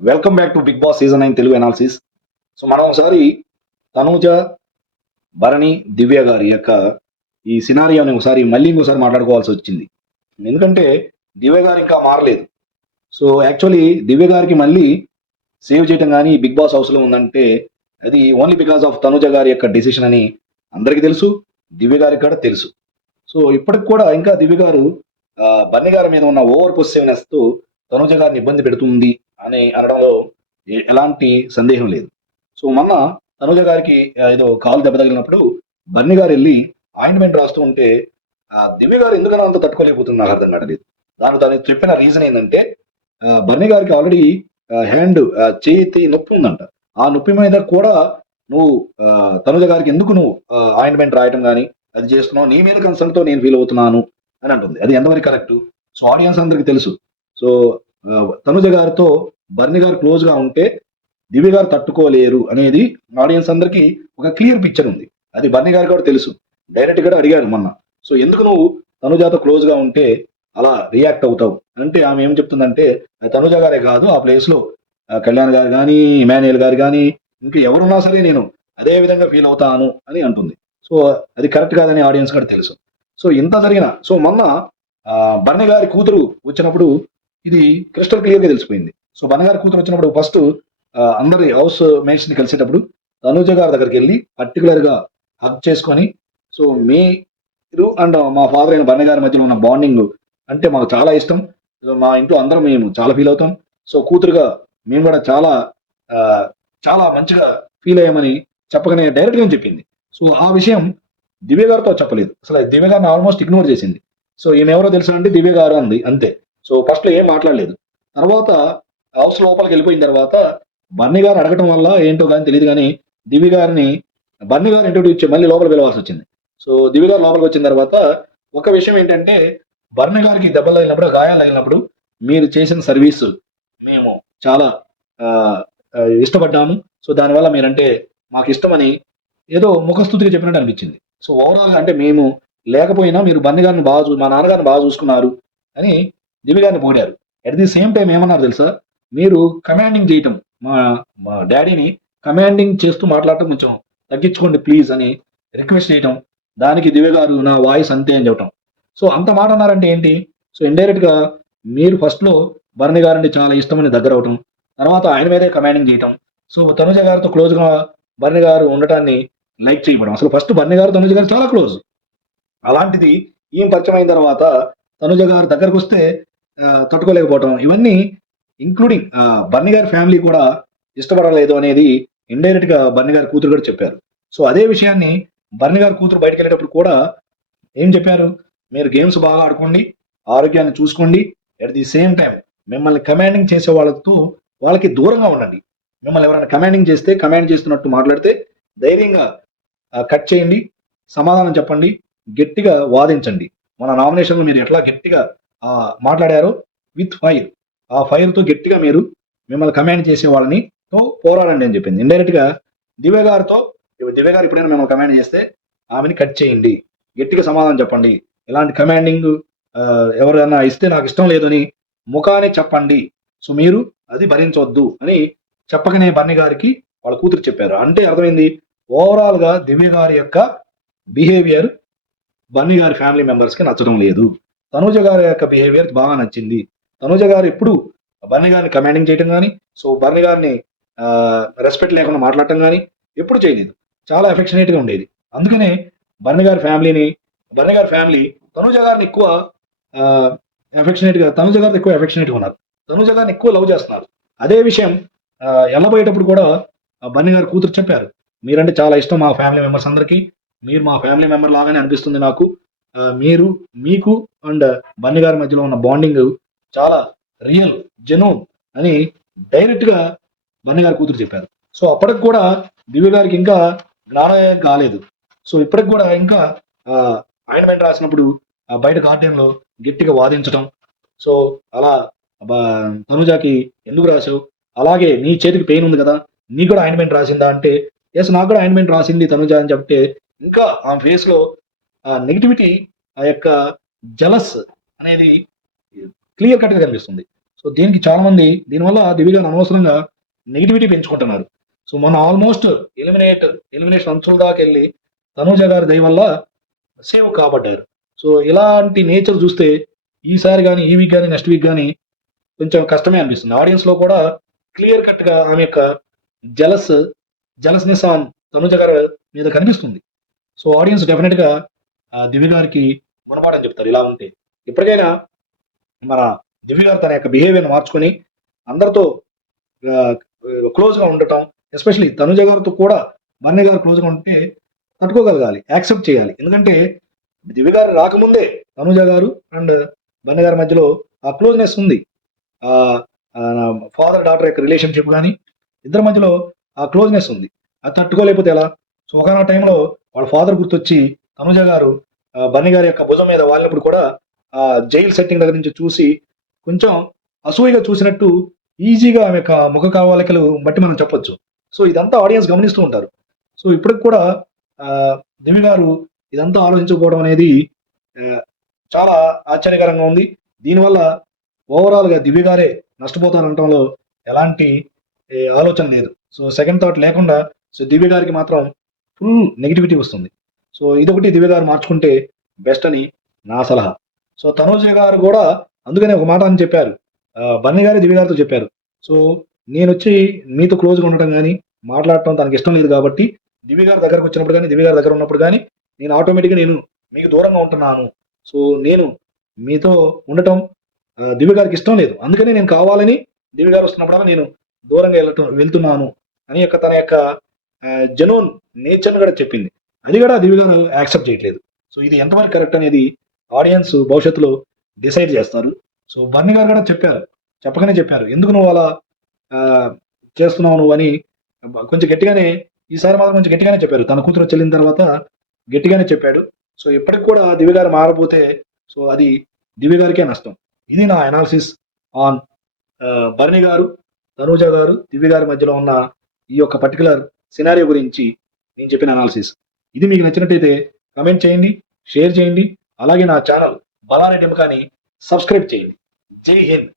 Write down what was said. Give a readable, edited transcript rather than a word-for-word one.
Welcome back to Bigg Boss season 9 Telugu analysis. So మనం ఒకసారి తనూజ, భరణి, దివ్య గారి యొక్క ఈ సినారియోని మళ్ళీ ఇంకోసారి మాట్లాడుకోవాల్సి వచ్చింది. ఎందుకంటే దివ్య గారు ఇంకా మారలేదు. సో యాక్చువల్లీ దివ్య గారికి మళ్ళీ సేవ్ చేయటం కానీ బిగ్ బాస్ హౌస్లో ఉందంటే అది ఓన్లీ బికాస్ ఆఫ్ తనూజ గారి యొక్క డెసిషన్ అని అందరికీ తెలుసు, దివ్య గారికి కూడా తెలుసు. సో ఇప్పటికి కూడా ఇంకా దివ్య గారు బన్నీ గారి మీద ఉన్న ఓవర్ పొసెసివ్నెస్ తో తనూజ గారిని ఇబ్బంది పెడుతుంది అని అనడంలో ఎలాంటి సందేహం లేదు. సో మొన్న తనూజ గారికి ఏదో కాలు దెబ్బ తగిలినప్పుడు బన్నీ గారు వెళ్ళి ఆయింట్మెంట్ రాస్తూ ఉంటే దివ్య గారు ఎందుకనో అంత తట్టుకోలేకపోతుంది, నాకు అర్థం కావట్లేదు. దానికి చెప్పిన రీజన్ ఏంటంటే బన్నీ గారికి ఆల్రెడీ హ్యాండ్ చేతి నొప్పి ఉందంట. ఆ నొప్పి మీద కూడా నువ్వు తనుజ గారికి ఎందుకు నువ్వు ఆయింట్మెంట్ రాయటం కానీ అది చేస్తున్నావు, నీ మీద కన్సల్ట్ తో నేను ఫీల్ అవుతున్నాను అని అంటుంది. అది ఎంతవరకు కరెక్ట్? సో ఆడియన్స్ అందరికి తెలుసు. సో తనుజ గారితో బర్ని గారు క్లోజ్ గా ఉంటే దివ్య గారు తట్టుకోలేరు అనేది ఆడియన్స్ అందరికి ఒక క్లియర్ పిక్చర్ ఉంది. అది బర్ని గారికి కూడా తెలుసు. డైరెక్ట్ గా అడిగారు మొన్న, సో ఎందుకు నువ్వు తనుజాతో క్లోజ్ గా ఉంటే అలా రియాక్ట్ అవుతావు అంటే ఆమె ఏం చెప్తుందంటే తనుజ గారే కాదు, ఆ ప్లేస్ లో కళ్యాణ్ గారు కానీ, ఇమాన్యుయల్ గారు కానీ, ఇంకా ఎవరున్నా సరే నేను అదే విధంగా ఫీల్ అవుతాను అని అంటుంది. సో అది కరెక్ట్ కాదని ఆడియన్స్ కూడా తెలుసు. సో ఇంత జరిగిన సో మొన్న బర్ని గారి కూతురు వచ్చినప్పుడు ఇది క్రిస్టల్ క్లియర్ గా తెలిసిపోయింది. సో బర్ని గారి కూతురు వచ్చినప్పుడు ఫస్ట్ అందరి హౌస్ మేట్స్ ని కలిసేటప్పుడు తనూజ గారి దగ్గరికి వెళ్ళి పర్టికులర్ గా హక్ చేసుకొని, సో మీరు అండ్ మా ఫాదర్ అయిన బర్ని గారి మధ్యలో ఉన్న బాండింగ్ అంటే మాకు చాలా ఇష్టం, మా ఇంట్లో అందరం మేము చాలా ఫీల్ అవుతాం. సో కూతురుగా మేము కూడా చాలా ఆ, చాలా మంచిగా ఫీల్ అయ్యామని చెప్పగానే డైరెక్ట్ గా చెప్పింది. సో ఆ విషయం దివ్య గారితో చెప్పలేదు. అసలు దివ్య గారిని ఆల్మోస్ట్ ఇగ్నోర్ చేసింది. సో ఈమె ఎవరో తెలుసు అంటే దివ్య గారు అంది అంతే. సో ఫస్ట్ లో ఏం మాట్లాడలేదు. తర్వాత హౌస్ లోపలికి వెళ్ళిపోయిన తర్వాత బన్నీ గారు అడగటం వల్ల ఏంటో కానీ తెలియదు కానీ దివ్య గారిని బన్నీ గారు ఇంటర్వ్యూ ఇచ్చి మళ్ళీ లోపలికి వెళ్ళవలసి వచ్చింది. సో దివ్య గారు లోపలికి వచ్చిన తర్వాత ఒక విషయం ఏంటంటే బర్ని గారికి దెబ్బలు తగిలినప్పుడు, గాయాలు తగిలినప్పుడు మీరు చేసిన సర్వీస్ మేము చాలా ఆ, ఇష్టపడ్డాము. సో దానివల్ల మీరంటే మాకు ఇష్టమని ఏదో ముఖస్థుతిగా చెప్పినట్టు అనిపించింది. సో ఓవరాల్ గా అంటే మేము లేకపోయినా మీరు బన్ని గారిని మా నాన్నగారిని బాగా చూసుకున్నారు అని దివ్య గారిని పోడారు. అట్ ది సేమ్ టైం ఏమన్నారు తెలుసా, మీరు కమాండింగ్ చేయటం, మా మా డాడీని కమాండింగ్ చేస్తూ మాట్లాడటం కొంచెం తగ్గించుకోండి ప్లీజ్ అని రిక్వెస్ట్ చేయటం. దానికి దివ్య గారు నా వాయిస్ అంతే అని చెప్పటం. సో అంత మాట అన్నారంటే ఏంటి? సో ఇండైరెక్ట్ గా మీరు ఫస్ట్ లో బర్ని గారిని చాలా ఇష్టమని దగ్గర అవటం, తర్వాత ఆయన మీదే కమాండింగ్ చేయటం. సో తనుజ గారితో క్లోజ్ గా బర్ని గారు ఉండటాన్ని లైక్ చేయడం. అసలు ఫస్ట్ బర్ని గారు తనుజ గారు చాలా క్లోజ్. అలాంటిది ఈయన పరిచయం అయిన తర్వాత తనుజ గారు దగ్గరకు వస్తే తట్టుకోలేకపోవటం, ఇవన్నీ ఇంక్లూడింగ్ బర్ని గారి ఫ్యామిలీ కూడా ఇష్టపడలేదు అనేది ఇండైరెక్ట్ గా బర్ని గారి కూతురు కూడా చెప్పారు. సో అదే విషయాన్ని బర్ని గారి కూతురు బయటకు వెళ్ళేటప్పుడు కూడా ఏం చెప్పారు, మీరు గేమ్స్ బాగా ఆడుకోండి, ఆరోగ్యాన్ని చూసుకోండి, అట్ ది సేమ్ టైం మిమ్మల్ని కమాండింగ్ చేసే వాళ్ళకి దూరంగా ఉండండి. మిమ్మల్ని ఎవరైనా కమాండింగ్ చేస్తే కమాండ్ చేస్తున్నట్టు మాట్లాడితే ధైర్యంగా కట్ చేయండి, సమాధానం చెప్పండి, గట్టిగా వాదించండి. మన నామినేషన్లో మీరు ఎట్లా గట్టిగా మాట్లాడారో విత్ ఫైర్, ఆ ఫైర్ తో గట్టిగా మీరు మిమ్మల్ని కమాండ్ చేసే వాళ్ళని తో పోరాడండి అని చెప్పింది. ఇండైరెక్ట్ గా దివ్య గారితో, దివ్య గారు ఎప్పుడైనా మిమ్మల్ని కమాండ్ చేస్తే ఆమెని కట్ చేయండి, గట్టిగా సమాధానం చెప్పండి, ఇలాంటి కమాండింగ్ ఎవరైనా ఇస్తే నాకు ఇష్టం లేదని ముఖాన్ని చెప్పండి, సో మీరు అది భరించవద్దు అని చెప్పకనే బర్ని గారికి వాళ్ళ కూతురు చెప్పారు. అంటే అర్థమైంది, ఓవరాల్ గా దివ్య గారి యొక్క బిహేవియర్ బర్ని గారి ఫ్యామిలీ మెంబర్స్ కి నచ్చడం లేదు. తనూజ గారి యొక్క బిహేవియర్ బాగా నచ్చింది. తనూజ గారు ఎప్పుడు బర్ని గారిని కమాండింగ్ చేయటం కానీ, సో బర్ని గారిని రెస్పెక్ట్ లేకుండా మాట్లాడటం కానీ ఎప్పుడు చేయలేదు. చాలా అఫెక్షనేట్ గా ఉండేది. అందుకనే బర్ని గారి ఫ్యామిలీ తనూజ గారిని ఎక్కువ తనూజ గారిని ఎక్కువ అఫెక్షనేట్ గా ఉన్నారు. తనూజ గారిని ఎక్కువ లవ్ చేస్తున్నారు. అదే విషయం వెళ్ళబోయేటప్పుడు కూడా బన్నీ గారి కూతురు చెప్పారు, మీరంటే చాలా ఇష్టం మా ఫ్యామిలీ మెంబర్స్ అందరికీ, మీరు మా ఫ్యామిలీ మెంబర్ లాగానే అనిపిస్తుంది నాకు, మీకు అండ్ బన్నీ గారి మధ్యలో ఉన్న బాండింగ్ చాలా రియల్, జెన్యూన్ అని డైరెక్ట్ గా బన్నీ గారి కూతురు చెప్పారు. సో అప్పటికి కూడా దివ్య గారికి ఇంకా జ్ఞానోదయం కాలేదు. సో ఇప్పటికి కూడా ఇంకా ఆయింట్మెంట్ రాసినప్పుడు బయట గార్డెన్ లో గట్టిగా వాదించటం. సో అలా తనుజాకి ఎందుకు రాసావు, అలాగే నీ చేతికి పెయిన్ ఉంది కదా, నీకు కూడా ఆయింట్మెంట్ రాసిందా అంటే ఎస్ నాకు కూడా ఆయింట్మెంట్ రాసింది తనుజ అని చెప్తే ఇంకా ఆ ఫేస్ లో నెగిటివిటీ, ఆ యొక్క జలస్ అనేది క్లియర్ కట్ గా కనిపిస్తుంది. సో దీనికి చాలా మంది దీనివల్ల దివ్య గారు అనవసరంగా నెగిటివిటీ పెంచుకుంటున్నారు. సో మొన్న ఆల్మోస్ట్ ఎలిమినేషన్ అంచుల దాకా వెళ్ళి తనూజ గారి దయ వల్ల సేవ్ కాబడ్డారు. సో ఇలాంటి నేచర్ చూస్తే ఈసారి కానీ ఈ వీక్ కానీ నెక్స్ట్ వీక్ కానీ కొంచెం కష్టమే అనిపిస్తుంది. ఆడియన్స్ లో కూడా క్లియర్ కట్ గా ఆమె యొక్క జలస్నెస్ ఆన్ తనుజ గారి మీద కనిపిస్తుంది. సో ఆడియన్స్ డెఫినెట్ గా దివ్య గారికి గుణపాఠం చెప్తారు ఇలా ఉంటే. ఇప్పటికైనా మన దివ్య గారు తన యొక్క బిహేవియర్ మార్చుకొని అందరితో క్లోజ్ గా ఉండటం, ఎస్పెషలీ తనుజ గారితో కూడా బన్నీ గారు క్లోజ్ గా ఉంటే తట్టుకోగలగాలి, యాక్సెప్ట్ చేయాలి. ఎందుకంటే దివ్య గారు రాకముందే తనుజ గారు అండ్ బన్నీ గారి మధ్యలో ఆ క్లోజ్నెస్ ఉంది. ఆ ఫాదర్ డాటర్ యొక్క రిలేషన్షిప్ కానీ ఇద్దరి మధ్యలో ఆ క్లోజ్నెస్ ఉంది. అది తట్టుకోలేకపోతే ఎలా? సో ఒకనొక టైంలో వాళ్ళ ఫాదర్ గుర్తొచ్చి తనుజ గారు బన్నీ గారి యొక్క భుజం మీద వాలినప్పుడు కూడా ఆ జైలు సెట్టింగ్ దగ్గర నుంచి చూసి కొంచెం అసూయగా చూసినట్టు ఈజీగా ఆమె యొక్క ముఖ కవళికలు బట్టి మనం చెప్పొచ్చు. సో ఇదంతా ఆడియన్స్ గమనిస్తూ ఉంటారు. సో ఇప్పటికి కూడా ఆ దివ్య గారు ఇదంతా ఆలోచించకపోవడం అనేది ఆ, చాలా ఆశ్చర్యకరంగా ఉంది. దీనివల్ల ఓవరాల్ గా దివ్య గారే నష్టపోతారనటంలో ఎలాంటి ఆలోచన లేదు. సో సెకండ్ థాట్ లేకుండా సో దివ్య గారికి మాత్రం ఫుల్ నెగిటివిటీ వస్తుంది. సో ఇదొకటి దివ్య గారు మార్చుకుంటే బెస్ట్ అని నా సలహా. సో తనూజ గారు కూడా అందుకనే ఒక మాట అని చెప్పారు, బన్నీ గారి దివ్య గారితో చెప్పారు. సో నేను వచ్చి మీతో క్లోజ్గా ఉండటం కానీ మాట్లాడటం తనకి ఇష్టం లేదు కాబట్టి దివ్య గారి దగ్గరకు వచ్చినప్పుడు కానీ దివ్య గారి దగ్గర ఉన్నప్పుడు కానీ నేను ఆటోమేటిక్గా నేను మీకు దూరంగా ఉంటున్నాను. సో నేను మీతో ఉండటం దివ్య గారికి ఇష్టం లేదు, అందుకని నేను కావాలని దివ్య గారు వస్తున్నప్పుడల్లా నేను దూరంగా వెళ్తున్నాను అని యొక్క తన యొక్క జెన్యూన్ నేచర్ కూడా చెప్పింది. అది కూడా దివ్య గారు యాక్సెప్ట్ చేయట్లేదు. సో ఇది ఎంతవరకు కరెక్ట్ అనేది ఆడియన్స్ భవిష్యత్తులో డిసైడ్ చేస్తారు. సో బన్నీ గారు కూడా చెప్పకనే చెప్పారు, ఎందుకు నువ్వు అలా చేస్తున్నావు నువ్వు అని కొంచెం గట్టిగానే, ఈసారి మాత్రం కొంచెం గట్టిగానే చెప్పారు. తన కూతురు చెల్లిన తర్వాత గట్టిగానే చెప్పాడు. సో ఇప్పటికి కూడా దివ్య గారు మారబోతే సో అది దివ్య గారికే నష్టం. ఇది నా అనాలిసిస్ ఆన్ బర్ని గారు, తనూజ గారు, దివ్య గారి మధ్యలో ఉన్న ఈ యొక్క పర్టికులర్ సినారియో గురించి నేను చెప్పిన అనాలిసిస్. ఇది మీకు నచ్చినట్టయితే కమెంట్ చేయండి, షేర్ చేయండి. అలాగే నా ఛానల్ బలారెడ్డి ఎంకాని సబ్స్క్రైబ్ చేయండి. జై హింద్.